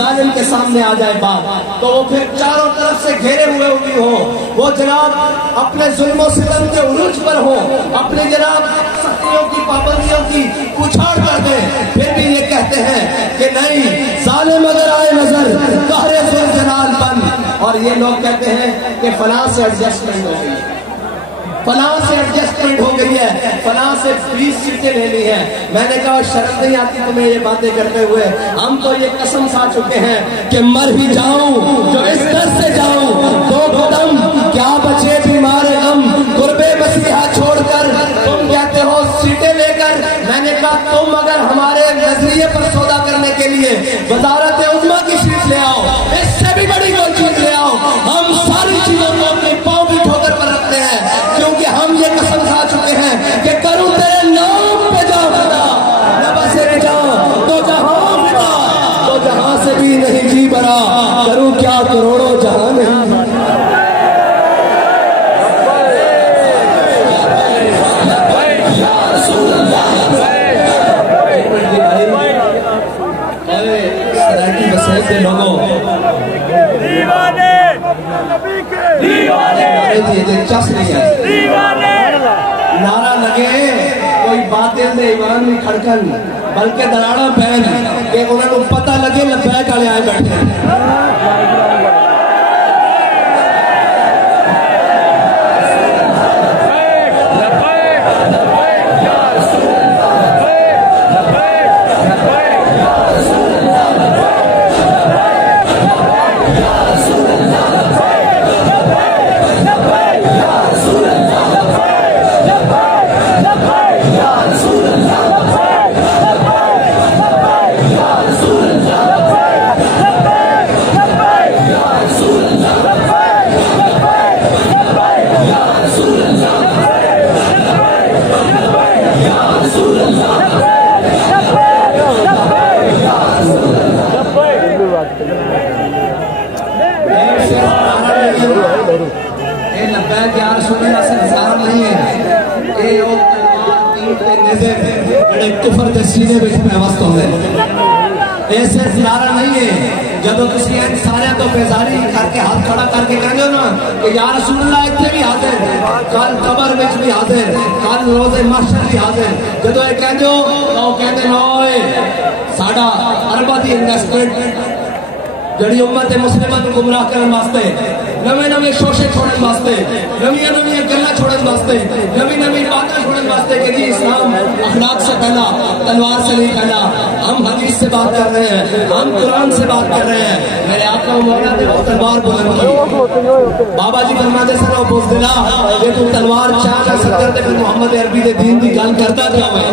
ظالم کے سامنے آ جائے بات تو وہ پھر چاروں طرف سے گھیرے ہوئے ہوتی ہو، وہ جناب اپنے ظلم و ستم کے عروج پر ہو، اپنے جناب سختیوں کی پابندیوں کی پچھاڑ کر دیں، پھر بھی یہ کہتے ہیں کہ نہیں، ظالم اگر آئے نظر قہر ذوالجلال بن. اور یہ لوگ کہتے ہیں کہ فلاں سے ایڈجسٹمنٹ ہو گئی ہے، فلاں سے ایڈجسٹمنٹ ہو گئی ہے، فلاں سے 20 سیٹیں لینی ہے. میں نے کہا شرم نہیں آتی تمہیں یہ باتیں کرتے ہوئے؟ ہم تو یہ قسم کھا چکے ہیں کہ مر ہی جاؤں جو اس در سے جاؤں، دو قدم کیا بچے بیمار غم، قربے مسیحا چھوڑ کر تم کہتے ہو سیٹیں لے کر. میں نے کہا تم اگر ہمارے نظریے پر سودا کرنے کے لیے وزارت عظمیٰ کی سیٹ لے آؤ، اس سے بھی بڑی کوئی چیز لے آؤ، ہم ساری چیزوں کو اپنے پاؤں کی ٹھوکر پر رکھتے ہیں، کیونکہ ہم یہ قسم کھا چکے ہیں کہ کروں تیرے نام پہ جا فدا، نہ بس جہاں تو جہاں فدا، تو جہاں سے بھی نہیں جی برا، کروں کیا کروڑوں جہاں نہیں. لوگوں نعرہ لگے کوئی باطل دے ایمان نہیں کھڑکن، بلکہ دراڑا پہن کہ انہوں نے پتہ لگے لبیک والے آئے بیٹھے ہیں. کفر کے سینے میں پیوست ہوتے ہیں، ایسے زیارہ نہیں ہے جب تسی ان سارے تو بیزاری کر کے ہاتھ کھڑا کر کے کہنے ہو نا کہ یا رسول اللہ اتنے بھی حاضر، کل قبر میں بھی حاضر، کل روز محشر بھی حاضر. جب یہ کہنے ہو تو کہنے نوئے ساڑا عربہ دی انویسٹمنٹ جڑی امت مسلمان کو گمراہ کرنے واسطے، نوے نوے شوشے چھوڑنے واسطے، نوی نوی گلہ چھوڑنے واسطے، نوی نوی باتیں چھوڑنے واسطے کہ جی اسلام اخلاق سے پہلا، تلوار سے نہیں پہلا. ہم حدیث سے بات کر رہے ہیں، ہم قرآن سے بات کر رہے ہیں. میرے آقا و مولا نے وہ تلوار بلند کی. بابا جی فرماتے سن او بزدلا کہ تو تلوار چاہ نہ سکتے پھر محمد عربی دے دین دی گل کرتا کیا ہوئے.